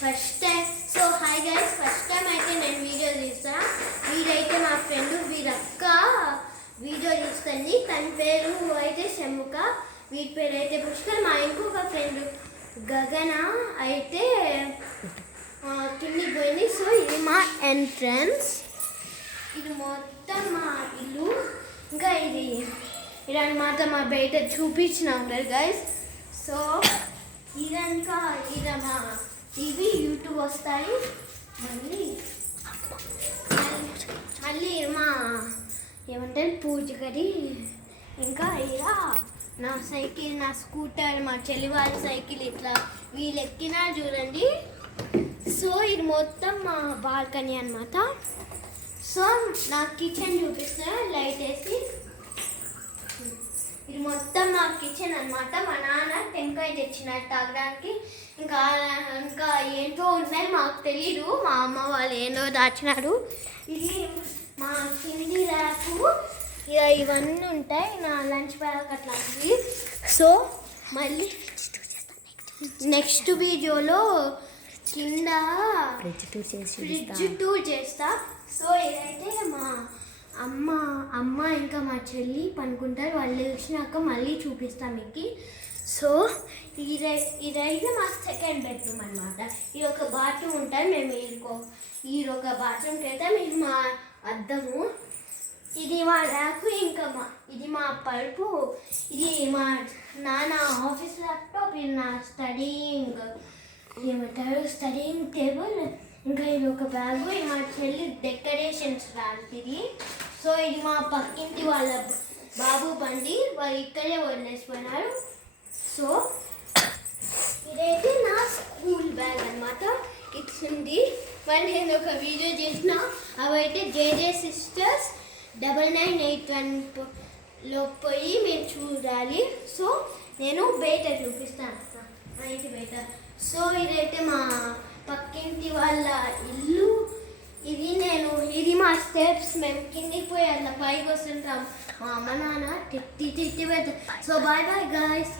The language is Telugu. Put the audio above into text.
First time hi guys, first time అయితే నేను వీడియో తీస్తా. వీడైతే మా ఫ్రెండ్ వీరక్క వీడియో తీస్తుంది. తన పేరు అయితే షమ్ముక, వీడి పేరు అయితే పుష్కర్. మా ఇంకొక ఫ్రెండ్ గగన అయితే కిందికి పోయింది. సో ఇది మా ఎంట్రన్స్, ఇది మొత్తం మా ఇల్లు. ఇంకా ఇది అనమాట మా బయట చూపించినాం కదా గైస్. సో ఇదంతా మా టీవీ యూట్యూబ్ వస్తాయి. మళ్ళీ మా ఏమంటారు పూజ గది. ఇంకా ఇలా నా సైకిల్, నా స్కూటర్, మా చెల్లి వాళ్ళ సైకిల్ ఇట్లా వీళ్ళు ఎక్కినా చూడండి. సో ఇది మొత్తం మా బాల్కనీ అనమాట. సో నా కిచెన్ చూపిస్తా లైట్ వేసి. ఇది మొత్తం నా కిచెన్ అనమాట. మా నాన్న టెంకాయ తెచ్చినారు తాగడానికి. ఇంకా ఏంటో ఉన్నాయి, మాకు తెలీదు. మా అమ్మ వాళ్ళు ఏంటో దాచినారు. ఇది మా కింది ర్యాకు, ఇవన్నీ ఉంటాయి నా లంచ్ బ్యాగ్ అట్లాంటివి. సో మళ్ళీ నెక్స్ట్ వీడియోలో కింద ఫ్రిడ్జ్ టూర్ చేస్తా. సో ఇదైతే మా అమ్మ ఇంకా మా చెల్లి పనుకుంటారు. వాళ్ళు వచ్చినాక మళ్ళీ చూపిస్తాం మీకు. సో ఇదైతే మా సెకండ్ బెడ్రూమ్ అనమాట. ఇది ఒక బాత్రూమ్ ఉంటుంది. మేము ఇది ఒక బాత్రూమ్కి వెళ్తాం. ఇది మా అద్దము, ఇది మా ర్యాకు, ఇంకా ఇది మా పరుపు, ఇది మా నాన్న ఆఫీస్ ల్యాప్టాప్, ఇది నా స్టడీయింగ్ టేబుల్, ఇంకా ఇది ఒక బ్యాగు, ఇది మా చెల్లి డెకరేషన్స్ లాంటిది. సో ఇది మా పక్కింటి వాళ్ళ బాబు బండి, వాళ్ళు ఇక్కడే వదిలేసిపోయినారు. సో ఇదైతే నా స్కూల్ బ్యాగ్ అనమాట. ఇట్లుంది. మళ్ళీ నేను ఒక వీడియో చేసిన, అవైతే జేజే సిస్టర్స్ 9981లో పోయి మీరు చూడాలి. సో నేను బయట చూపిస్తాను, మా ఇంటి బయట. సో ఇదైతే మా పక్కింటి వాళ్ళ ఇల్లు. ఇది మా స్టెప్స్. మేము కిందికి పోయి అట్లా పైకి వస్తుంటాం. మా అమ్మ నాన్న తిట్టి పెడతారు. So bye bye guys.